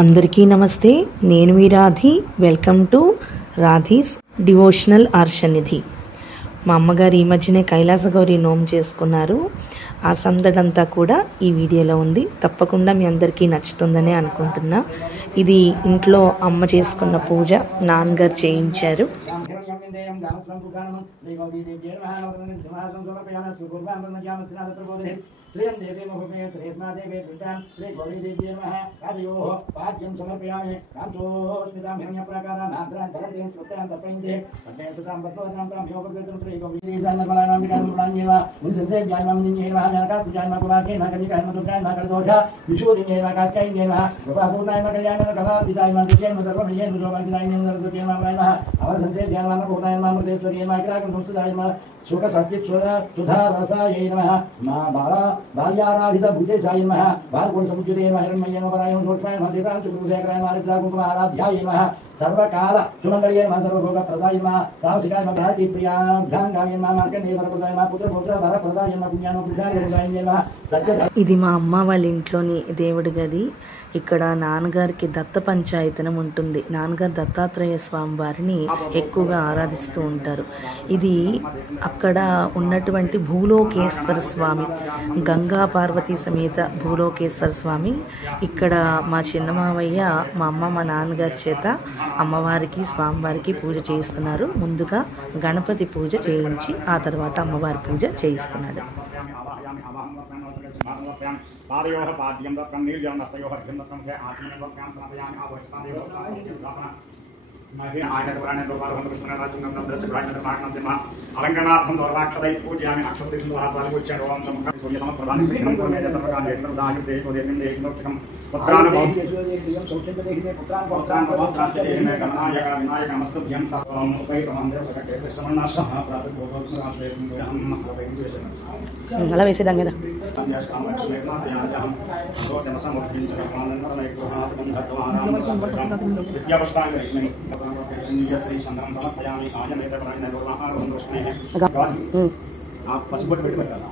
అందరికీ నమస్తే. నేను మీ Radhi. Welcome to Radhi's devotional Arshanidhi. మా అమ్మగారు ఈ మధ్యనే కైలాస గౌరి నోము చేసుకున్నారు. ఆ సందడంతా కూడా ఈ వీడియోలో ఉంది. తప్పకుండా మీ అందరికీ నచ్చుతుందని అనుకుంటున్నా. ఇది ఇంట్లో అమ్మ చేసుకున్న పూజ, నాన్నగారు చేయించారు. श्रियं देवी मुखे श्रीमा देवी दुर्गां श्री गौरी देवी नमः आदयोः पाद्यं समर्पयामि कांतोस्मितां हिरण्यप्राकारां आद्रां फलन्तीं श्रुत्यां तपयन्ति तद्देवतां पद्मवतां योगवेदं श्री गौरी देवी नमः विकारान्येव मुनिसन्ते ज्ञानं निन्येव ज्ञानका तुजान्मा कुमार्के नागनिकाय मधुकाय नागदोषा विशुद्धिन्येव कात्यायन्येव कृपापूर्णाय कल्याणं कला विदाय मार्गेन सर्वमयेन सुजोभाग्याय नरदुतेन नमः अवसन्ते ज्ञानं पूर्णाय मामृतेश्वर्येन माग्राकं संस्तुताय सुख सत्य सुधा रसायै नमः मा बाला बाल्याराधित भूतेशाय नमः बालकोट समुचिते नमः हिरण्मये नमः परायं दोषाय नमः देवां चतुर्भुजाय नमः आराध्याकुं आराध्याय नमः सर्वकाल सुमंगल्ये नमः सर्वभोग प्रदाय नमः सावसिकाय नमः भाति प्रियांगाय नमः मार्कण्डेय वरप्रदाय नमः पुत्र पुत्र वरप्रदाय नमः पुण्यानो पुण्याय नमः सत्य. ఇది మా అమ్మ వాళ్ళ ఇంట్లోని దేవుడి గది. ఇక్కడ నాన్నగారికి దత్త పంచాయతనం ఉంటుంది. నాన్నగారు దత్తాత్రేయ స్వామి వారిని ఎక్కువగా ఆరాధిస్తూ ఉంటారు. ఇది అక్కడ ఉన్నటువంటి భూలోకేశ్వర స్వామి, గంగా పార్వతీ సమేత భూలోకేశ్వర స్వామి. ఇక్కడ మా చిన్న మావయ్య మా అమ్మ మా నాన్నగారి చేత అమ్మవారికి స్వామివారికి పూజ చేయిస్తున్నారు. ముందుగా గణపతి పూజ చేయించి ఆ తర్వాత అమ్మవారి పూజ చేయిస్తున్నాడు. पादयोः पाद्यं दत्तं नीर्जं दत्तयोः अर्घ्यं दत्तं से आत्मने दत्तं समर्पयामि आवश्यकतादेव आयतपुराणे दोपारभं कृष्णराजं नन्दस्य प्राज्ञानं देमा अलङ्करणार्थं दोर्वाक्षदै पूजयामि अक्षते सिन्धुः पालगुच्छ ओम समर्पयामि सूर्यसमप्रभानि प्रीतं कुर्मे जतप्रकाशे सर्वदाहि देवो देवीं देवं पुत्रान् पुत्रान् गणायक विनायक नमस्तुभ्यं सर्वं उपैतं देव सकटे कृष्णमन्नासः అలా వేసే దాని మీద పసుపట్టు పెట్టి పెట్టాలి.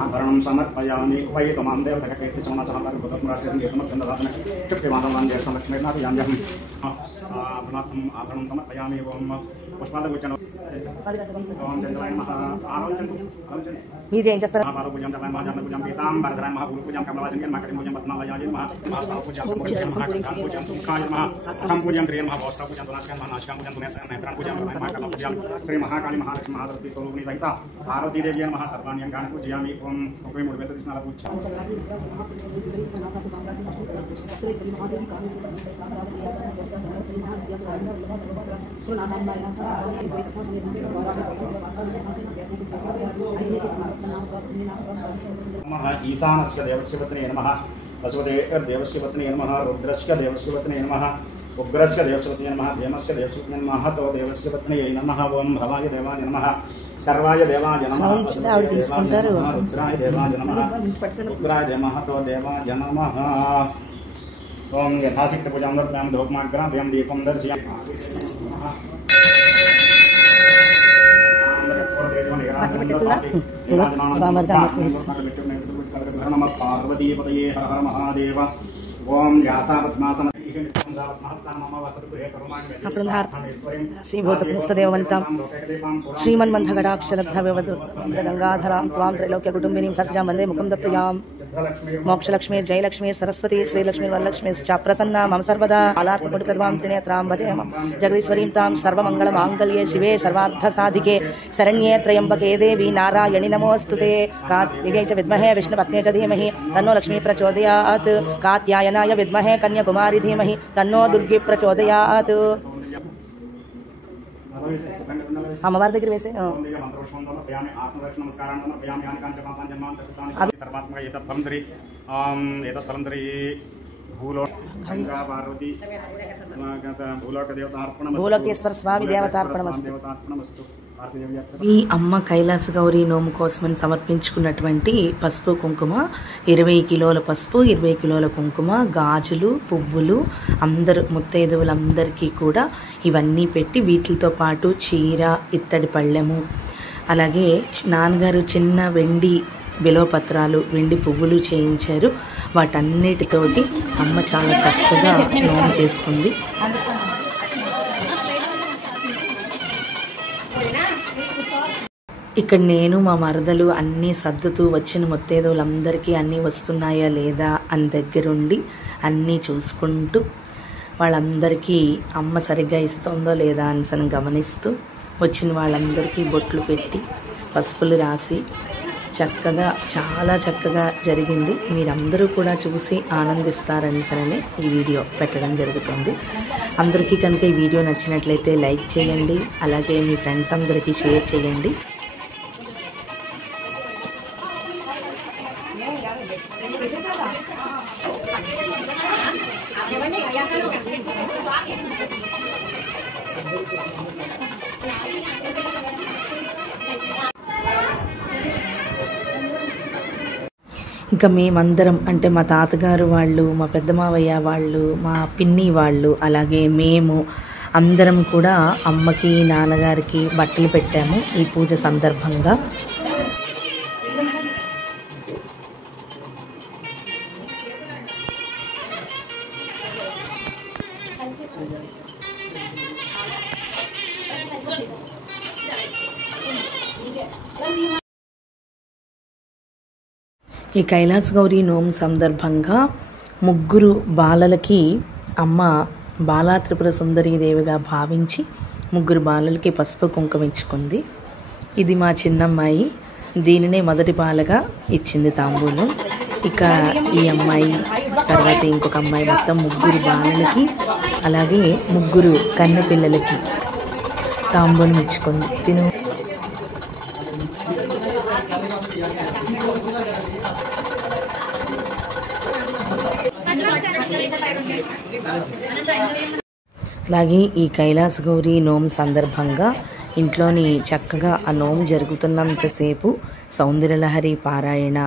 ఆభరణం సమర్పయామి ఉపైతమాం దేవ సకటే ఆభరణం సమర్పయామి. ఓం పుష్పాలగుచ్చన మీరు ఏం చేస్తారు? శ్రీ మహాకాళి మహాలక్ష్మి మహాసరస్వతి స్వరూపిణి సహిత పార్వతీదేవి నమః సర్వాణ్యంగాన్ని పూజయామి. ఓం 33 వేల కృష్ణాల పూజ. ఈశానస్య దేవస్య పత్నే నమః వసుదేవదేవస్య పత్నే నమః రుద్రస్య దేవస్య పత్నే నమః ఉగ్రస్య దేవస్య పత్నే నమః భీమస్య దేవస్య పత్నే నమః తో దేవస్య పత్నే నమః. ఓం భవాయ దేవాయ నమః సర్వాయ దేవాయ నమః రుద్రాయ దేవాయ నమః ఉగ్రాయ దేమః తో దేవాయ నమః. ఓం యథాశక్తి పూజాం దర్శయామి. ధూపమాగ్రాభ్యం దీపం దర్శయామి. పార్వతీపతయే హర హర మహాదేవ. ఓం వ్యాసాపద్మాసన శ్రీభూత సమస్తదేవవంతాం శ్రీమన్మంథగడాక్షరబ్ధ గంగాధరాం త్వాం త్రైలోక్య కుటుంబినీం సర్జాం వందే ముకుంద ప్రియాం. మోక్షలక్ష్మీ జయలక్ష్మీ సరస్వతి శ్రీలక్ష్మీ వరలక్ష్మీశ్చ ప్రసన్నా మమ సర్వదా ఆలార్పకుటికర్వాం త్రినేత్రాం భజే జగదీశ్వరీం తాం సర్వమంగళ మాంగళ్యే శివే సర్వార్థ సాధికే శరణ్యే త్రయంబకే దేవి నారాయణి నమోస్తుతే. కార్తికే చ విద్మహే విష్ణుపత్నే చ ధీమహి తన్నో లక్ష్మీ ప్రచోదయాత్. కాత్యాయనాయ విద్మహే కన్యాకుమారి ధీమహి తన్నో దుర్గి ప్రచోదయాత్. అమ్మవారి దగ్గర వేసే భూలోకేశ్వర స్వామి దేవతార్పణమస్తు. ఈ అమ్మ కైలాస గౌరీ నోము కోసమని సమర్పించుకున్నటువంటి పసుపు కుంకుమ 20 కిలోల పసుపు, 20 కిలోల కుంకుమ, గాజులు, పువ్వులు, అందరూ ముత్తైదువులందరికీ కూడా ఇవన్నీ పెట్టి వీటితో పాటు చీర, ఇత్తడి పళ్ళెము, అలాగే నాన్నగారు చిన్న వెండి బిలవపత్రాలు, వెండి పువ్వులు చేయించారు. వాటన్నిటితోటి అమ్మ చాలా చక్కగా నోము చేసుకుంది. ఇక్కడ నేను మా మరదలు అన్నీ సర్దుతూ వచ్చిన ముత్తైదువులందరికీ అన్నీ వస్తున్నాయా లేదా అని దగ్గరుండి అన్నీ చూసుకుంటూ వాళ్ళందరికీ అమ్మ సరిగ్గా ఇస్తుందో లేదా అని గమనిస్తూ వచ్చిన వాళ్ళందరికీ బొట్లు పెట్టి పసుపులు రాసి చక్కగా చాలా చక్కగా జరిగింది. మీరందరూ కూడా చూసి ఆనందిస్తారని సరే ఈ వీడియో పెట్టడం జరుగుతుంది. అందరికీ కనుక ఈ వీడియో నచ్చినట్లయితే లైక్ చేయండి, అలాగే మీ ఫ్రెండ్స్ అందరికీ షేర్ చేయండి. ఇంకా మేమందరం అంటే మా తాతగారు వాళ్ళు, మా పెద్ద మావయ్య వాళ్ళు, మా పిన్ని వాళ్ళు, అలాగే మేము అందరం కూడా అమ్మకి నాన్నగారికి బట్టలు పెట్టాము ఈ పూజ సందర్భంగా. ఈ కైలాస గౌరీ నోము సందర్భంగా ముగ్గురు బాలలకి అమ్మ బాలా త్రిపుర సుందరీదేవిగా భావించి ముగ్గురు బాలలకి పసుపు కుంకుమ ఇచ్చుకుంది. ఇది మా చిన్నమ్మాయి, దీనినే మొదటి బాలగా ఇచ్చింది తాంబూలం. ఇక ఈ అమ్మాయి తర్వాత ఇంకొక అమ్మాయి, మొత్తం ముగ్గురు బాలలకి అలాగే ముగ్గురు కన్నె పిల్లలకి తాంబూలం ఇచ్చుకుంది. తిను అలాగే ఈ కైలాస గౌరీ నోము సందర్భంగా ఇంట్లోని చక్కగా ఆ నోము జరుగుతున్నంతసేపు సౌందర్యలహరి పారాయణ,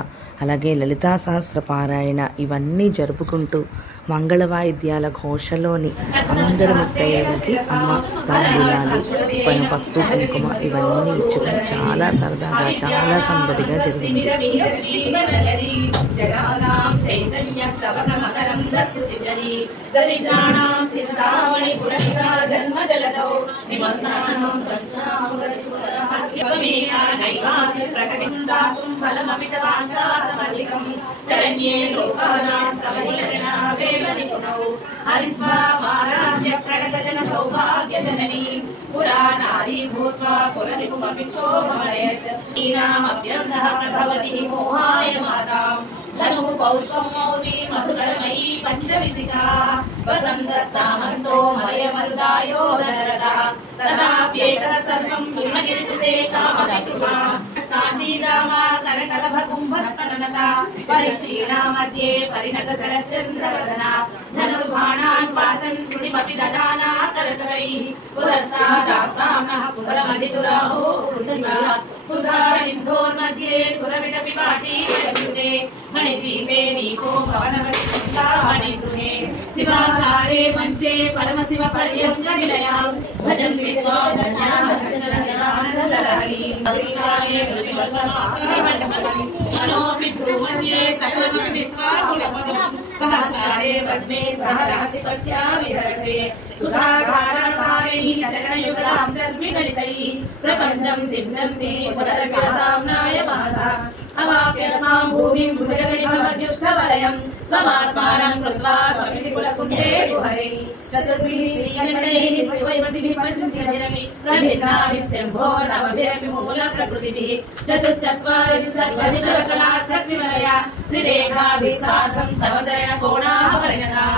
అలాగే లలితా సహస్ర పారాయణ ఇవన్నీ జరుపుకుంటూ మంగళ వాయిద్యాల ఘోషలోని అందరి ముత్తైదులకి అమ్మ తాంబూలాలు, పసుపు కుంకుమ ఇవన్నీ ఇచ్చుకుని చాలా సరదాగా చాలా సందడిగా జరిగింది. धनु पौष्पं मौली मधुकरमयी पंचविशिखा वसंत सामंतो मलयमरुदायो दरदा तदाप्येतः सर्वं हिमगिरिसुते कामधुमा काञ्चीरामा करकलभकुम्भस्तननता परिक्षीणा मध्ये परिणतशरच्चन्द्रवदना धनुर्बाणान् वासन् स्मृतिमपि ददाना करकरैः पुरस्तादास्तां नः पुरमधितुराहो सुधा सिन्धोर्मध्ये सुरविटपिपाटी जगुते मणिद्वीपे नीको भवनवतिगृहे शिवाधारे पञ्चे परमशिव पर्यङ्कविलया भजन्ति मनोपिभ्रूमध्ये सकलं विद्वा सहस्रारे पद्मे सह राशिपत्या विहरसे सुधाधारासारैः चरणयुगलां तद्विगलितैः प्रपञ्चं सिञ्चन्ति पुनरव्यासाम्नाय महसा अवाप्यसां भूमिं भुजगरिभवद्युष्टवलयं समात्मानं कृत्वा स्वमितिकुलकुण्डे गुहरे चतुर्भिः श्रीकण्ठैः शिवैवटिभिः पञ्चभिरपि प्रभिन्नाभिश्चम्भो नवभिरपि मूलप्रकृतिभिः चतुश्चत्वारिंशत्कलाशक्तिमलया त्रिरेखाभिः सार्धं तव शरणकोणाः परिणताः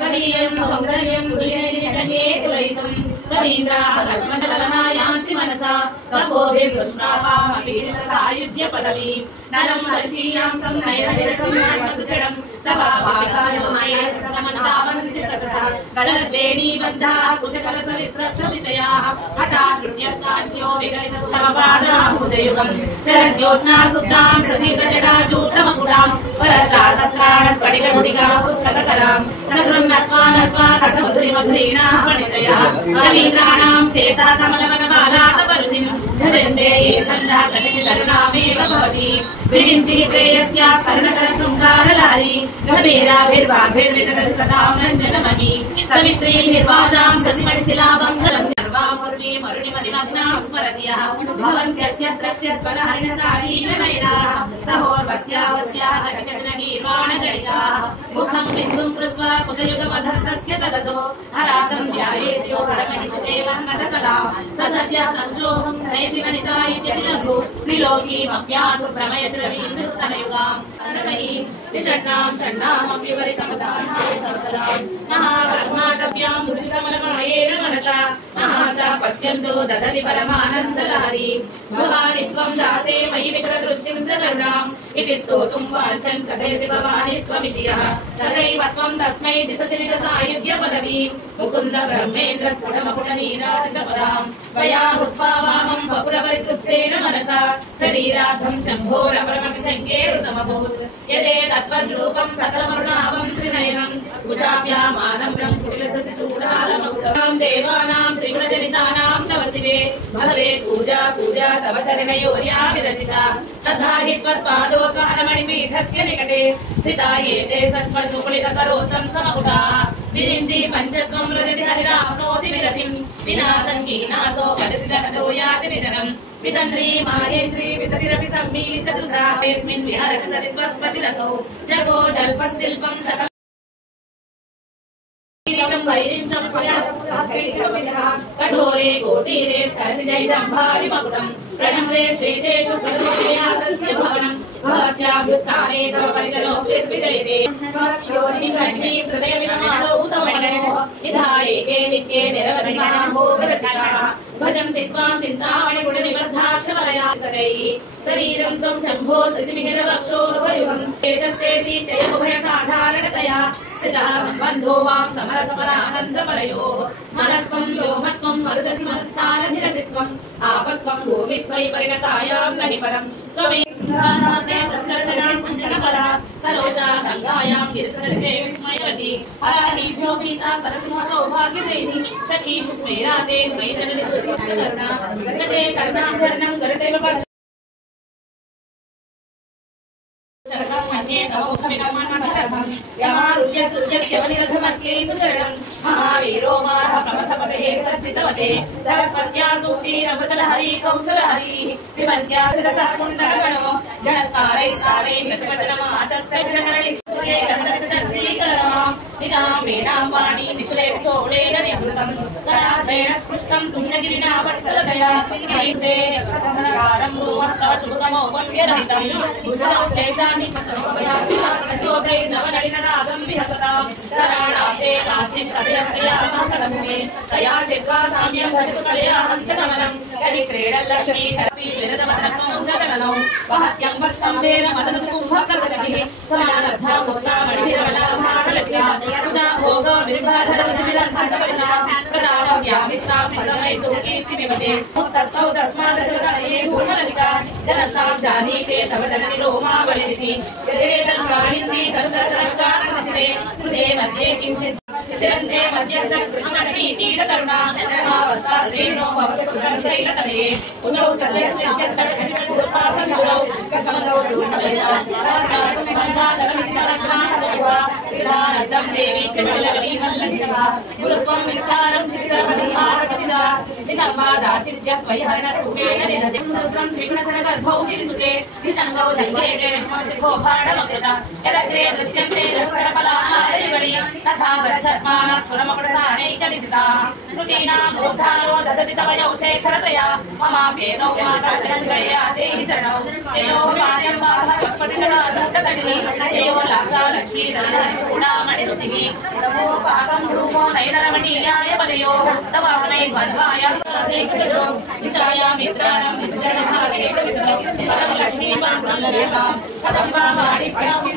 कलीयं सौन्दर्यं दुर्यनिकटे तुलयितुं रवीन्द्राः लक्ष्मणललनायान्ति मनसा कपोभिर्दुष्टापामपि सायुज्य पदवी नरं वर्षीयां संनयनविरसंसुचडं तवापाकायमयमन्तावन्ति सतसा कलद्वेणीबद्धाः कुचकलसविस्रस्तसिचयाः हठात् हृद्यकाञ्च्यो विगलिततमपादाहुजयुगं शरज्योत्स्ना शुद्धां ससीकजटाजूटमकुटां वरद्रासत्राणस्फटिकमुदिका पुस्तककरां सकृं नत्वा नत्वा तथमधुरिमधुरीणाः पणितयः रवीन्द्राणां चेता कमलवनमालातपरुचे तुलसीं भजन्ते ये सन्धा कटितरुणामेव भवति विरिञ्चि प्रेयस्या स्वर्णकर शृङ्गारलारी गभीराभिर्वाभिर्विदधति सदा रञ्जनमणि सवित्रीर्वाचां शशिमणिशिलाभं सर्वापूर्वी मरुणिमनिमग्नां स्मरतियः भवन्त्यस्य त्रस्य त्वनहरिणसारीनयनाः सहोर्वस्यावस्याः कटकटनगीर्वाणजडिताः मुखं बिन्दुं कृत्वा कुजयुगमधस्तस्य तदतो हरातं ध्यायेद्यो हरमहिषतेलन्नतकलां ससद्य संजोहं नयतिवनिता इत्यतिलघु त्रिलोकीमप्यासु भ्रमयतिरवीन्द्रस्तनयुगाम् अन्नमयीं विषण्णां षण्णामपि वरितमदानां महाब्रह्माटव्यां मुदितमलमायेन मनसा महाचा पश्यन्तो ददति परमानन्दलहरी भवानि त्वं दासे मयि विकृतदृष्टिं सकरुणाम् इति स्तोतुं वाञ्छन् कथयति भवानि त्वमिति यः तथैव त्वं तस्मै दिशसि निजसायुज्यपदवीं मुकुन्द ब्रह्मेन्द्र स्फुटमपुटनीराजपदां त्वया हुत्वा वामं वपुरपरितृप्तेन मनसा शरीरार्थं शम्भोरपरमपि शङ्केरुतमभूत् यदेतत्त्वद्रूपं सकलमरुणाभं त्रिनयनं कुचाभ्यामानम्रं कुटिलससि चूडालमकुटां देवानां त्रिगुणजनितानां तव शिवे भवे पूजा पूजा तव चरणयोर्या विरचिता तथा हि त्वत्पादोद्वारमणिपीठस्य निकटे स्थिता ये ते सस्मृतुकुलितकरोत्तं समकुटाः विरिञ्चि पञ्चत्वं रजति हरिराप्नोति विरतिं विना सङ्गीनासो वदति ततो याति निधनं वितन्द्री माहेन्द्री विततिरपि सम्मीलितदृशा तस्मिन् विहरति सति त्वत्पतिरसौ जगो जल्पशिल्पं सकल कठोरे कोटीरे सरसिजैजम्भारि मकुटं प्रणम्रे श्वेतेषु करोतस्य भवनं भवस्याभ्युत्थाने तव परिकलोक्तिर्विजयते स्वयोनिं लक्ष्मीं हृदयविनमादौ तमनोः निधायेके नित्ये निरवधिकाः भोगरसिकाः भजन्ति त्वां चिन्तामणिगुणनिबद्धाक्षवलया सकैः शरीरं त्वं शम्भो शशिमिहिरवक्षोर्वयुगं केशशेषीत्ययमुभयसाधारणतया स्थितः सम्बन्धो वां समरसपरानन्दपरयोः मनस्त्वं व्योमत्वं मरुदसि मत्सारधिरसि त्वम् आपस्त्वं भूमिस्त्वयि परिणतायां नहि परम् सरोषा गङ्गायां गिरिसरिते विस्मयवती हराहीभ्यो पीता सरसिंह सौभाग्यदेहि सखीषु स्मेराते स्मैरनिकरुणा गते कर्णाभरणं गरते महावीरो मारः प्रमथपते सज्जितवते सरस्वत्या सूक्तिरमृतलहरी कौसलहरी विमन्त्या शिरसा कुण्डलगणो जनत्कारैः सारैः निजां वीणां वाणी निचले चोडेन निवृतं तराभेण स्पृष्टं तुण्यगिरिणा वत्सलदया चुबुकमौपम्यरहितं भुजौ श्लेषानि प्रचोदैर्नवनलिननादं विहसतां तराणाते नास्तिं कथयप्रयामाकरमुमे तया चित्वा साम्यं धरितुकलया हन्तकमलं यदि क्रीडल्लक्ष्मी चरपि विरतमनौ वहत्यं वस्तम्भेन मदनुकुम्भप्रगतिः समानद्धा मुक्तामणिरवलाभारलत्या पूजा भोग विद्वाधररुचिविरन्धसपदा प्रतापव्यामिश्रामिदमैतु कीर्तिमिवते मुक्तस्थौ तस्मादचलतनये भूमललिका जनस्तां जानीते तव जननि रोमावलिरिति यदेतत्कारिन्दी तरुतरतरकानकृशिते कृते मध्ये किञ्चित् चिरन्ते मध्यस्य कृष्णनीतीरतरुणा अवस्थास्त्रीनो भवति पुत्रं शैलतनये उजौ सद्यस्य इत्यन्तर्घटितपूर्वासनौ कशमलौ दूतलया आसातुं बन्धादरमित्यलग्नानदोवा विधानद्धं देवी चिरवल्लवीवल्लभिरवा गुरुत्वं विस्तारं चिरितरपरिहारपतिदा निधर्मादाचित्यत्वयि हरणरूपेण निधजं रुद्रं त्रिगुणसनगर्भौ गिरिसुते विशङ्गौ जल्पयते विष्णुसिद्धो भाडमकृता यदग्रे दृश्यन्ते दशरफलाहारिवणि तथा गच्छत्मानः सुरमकुटसानैकनिसिताः श्रुतीनां बोद्धानो ददति तव यौ शेखरतया ममाप्येनौ माता शिरया देहि चरणौ ययो पायं बाधपतिजनाधत्ततडिनी ययो लाक्षा लक्ष्मीधरचूडामणिरुचिः तमो पाकं भ्रूमो नैनरमणीयाय पदयो तवास्मै द्वन्द्वाय विशाया मित्राणां विसृजनभागे विसदौ परं लक्ष्मीपां ब्रह्मदेवां कथं वा माणिक्यामि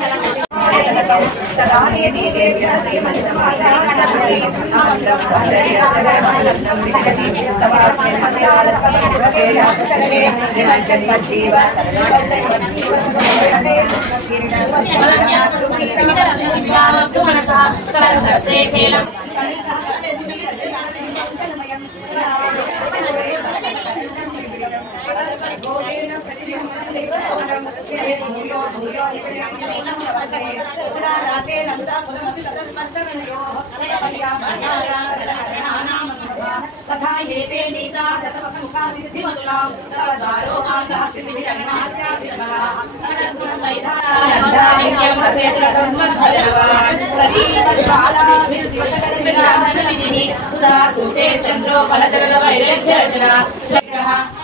तथा एते नीता शतमुखा सिद्धिमतुला तवदारो कान्तः सिद्धिविरणात्यादिर्मला अनन्तुलैधारानन्दायज्ञं प्रसेत्र सम्मद्भजवान् प्रदीपशाला विद्वशकर्मिणाधनविधिः सुधा सूते चन्द्रो फलचरणवैरग्यरचना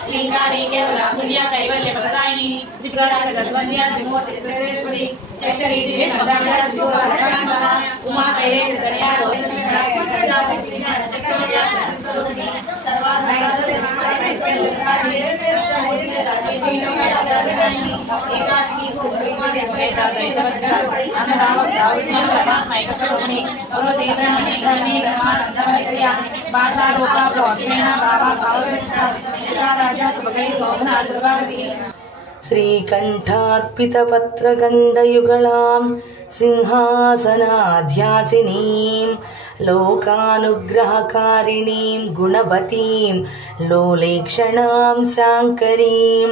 लिंगारी केवला दुनिया कैवल्य प्रदायिनी त्रिपुरारी गद्वन्या त्रिमूर्ति सर्वेश्वरी चक्षरी दिव्य ब्रह्मण्य सुवर्णकांता उमा त्रये कन्या गोविंदनाय शक्ति ज्ञान शक्तिया स्वरूपिणी सर्वाधारी सर्वकार्ये तीनों में सर्वदायिनी एकाकी को परिवार अन्नदाव दाविनी परमात्मा एक स्वरूपिणी और देवरानी धर्मी ब्रह्मानंद मैत्रिया भाषा रूपा प्रोक्षेणा बाबा भाववेत्ता राजा सुभगई शोभना सर्वावती श्रीकण्ठार्पितपत्रगण्डयुगलां सिंहासनाध्यासिनीं लोकानुग्रहकारिणीं गुणवतीं लोलेक्षणां साङ्करीं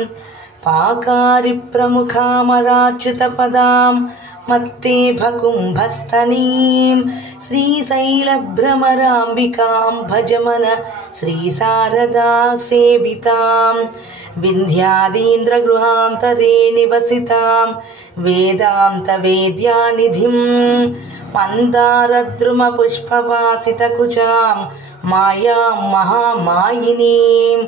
पाकारिप्रमुखामराच्युतपदां मत्तेभकुम्भस्थनीं श्रीशैलभ्रमराम्बिकां भजमन श्रीशारदा सेवितां विन्ध्यादीन्द्रगृहान्तरे निवसितां वेदान्तवेद्यानिधिं मन्दारद्रुमपुष्पवासितकुचां मायां महामायिनीं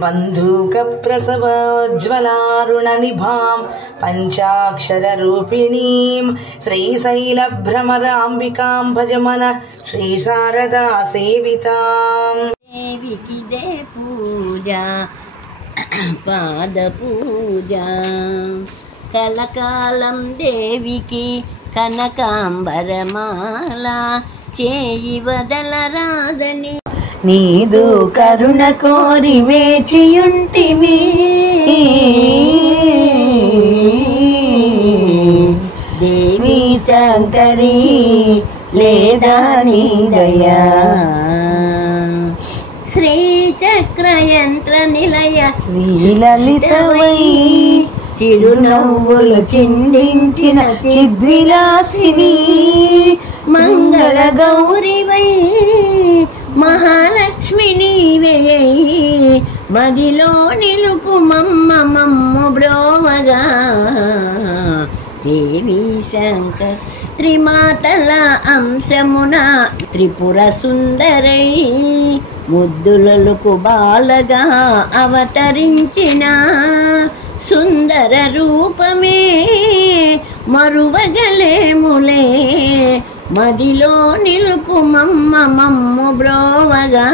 बन्धूकप्रसवोज्ज्वलारुणनिभां पञ्चाक्षररूपिणीं श्रीशैलभ्रमराम्बिकां भजमन श्रीशारदा सेविताम् देविकी दे पूजा पादपूजा कलकालं देविकी कनकांबरमाला చేయి వదలరాదని నీదు కరుణ కోరి వేచియుంటిమి దేవి శంకరి లేదా నీ దయా శ్రీచక్రయంత్ర నిలయ శ్రీలలితవై చిరునవ్వులు చిందించిన చిద్విలాసిని మంగళ గౌరివై మహాలక్ష్మి నీవే మదిలో నిలుపు మమ్ము బ్రోవగా దేవి శంకర్ త్రిమాతల అంశమున త్రిపుర సుందరై ముద్దులకు బాలగా అవతరించిన సుందర రూపమే మరువగలేములే మదిలో నిలుపు మమ్ము బ్రోవగా